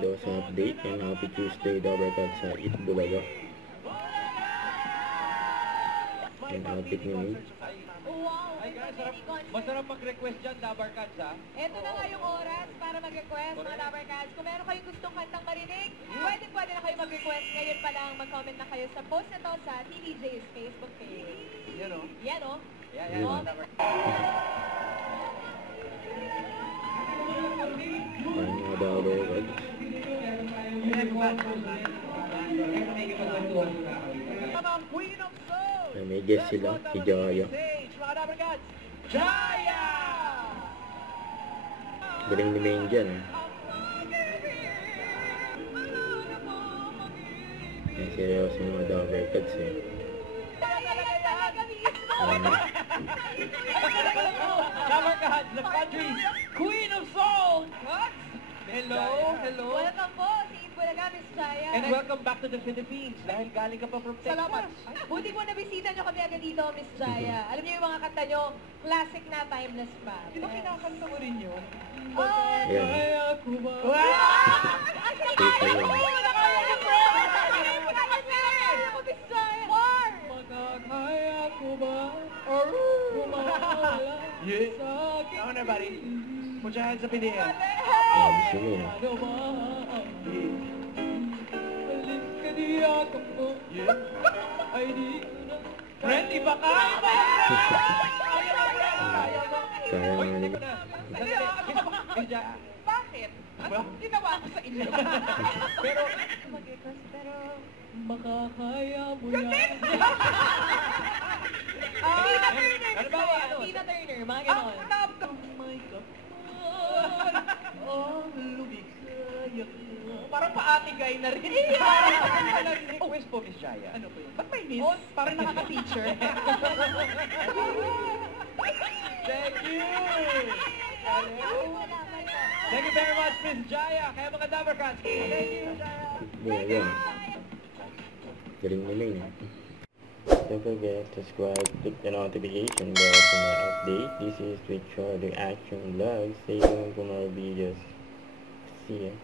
morning daw sa update. And happy Tuesday daw berkat sa Itbulaga. And outfit ni May. Wow! Ay guys, masarap mag-request dyan, Dabarkads ha? Ito na nga yung oras para mag-request mga Dabarkads. Kung meron kayong gustong kantang marinig, pwede na kayo mag-request. Ngayon pa lang, mag-comment na kayo sa post na to sa TVJ's Facebook page. Yan o. Yan o. Yan. Ayan mga Dabarkads. Queen of Soul! May guest sila, si Jaya. Mga Dabarkads, Jaya! Galing ni Main dyan. Yan seryoso yung mga Dabarkads eh. Dabarkads, the country's Queen of Soul! Hello! Welcome po, si Itbulaga, Miss Jaya. And welcome back to the Philippines dahil galing ka pa from Texas. Salamat. Buti po nabisita nyo kami agad dito, Miss Jaya. Alam niyo yung mga kanta nyo, classic na, timeless pa. Di ba kinakanta mo rin yun? Ayan. Kaya ko ba? Makakaya ko ba? Kumawala sa akin. Come on everybody. Put your hands up in the air. Ayan, gusto mo eh. Alis ka niyakap mo. Ay di ko na. Friend, iba ka! Kaya nga naman. Bakit? Ano ginawa ko sa inyo? Pero, makakaya mo yan. Tina Turner, Tina Turner, mga ganon. May kapal, ang lumikaya. Parang pa-atigay na rin. Request po, Miss Jaya. Ano po yun? Ba't may miss? Parang nakaka-teacher. Thank you! Thank you very much, Miss Jaya. Kaya mga Dabarkads. Thank you, Jaya. Ayan. Galing ni Main eh. Don't forget to subscribe, click the notification bell for my update. This is Richard, the Action Vlog. Stay tuned for more videos. See ya.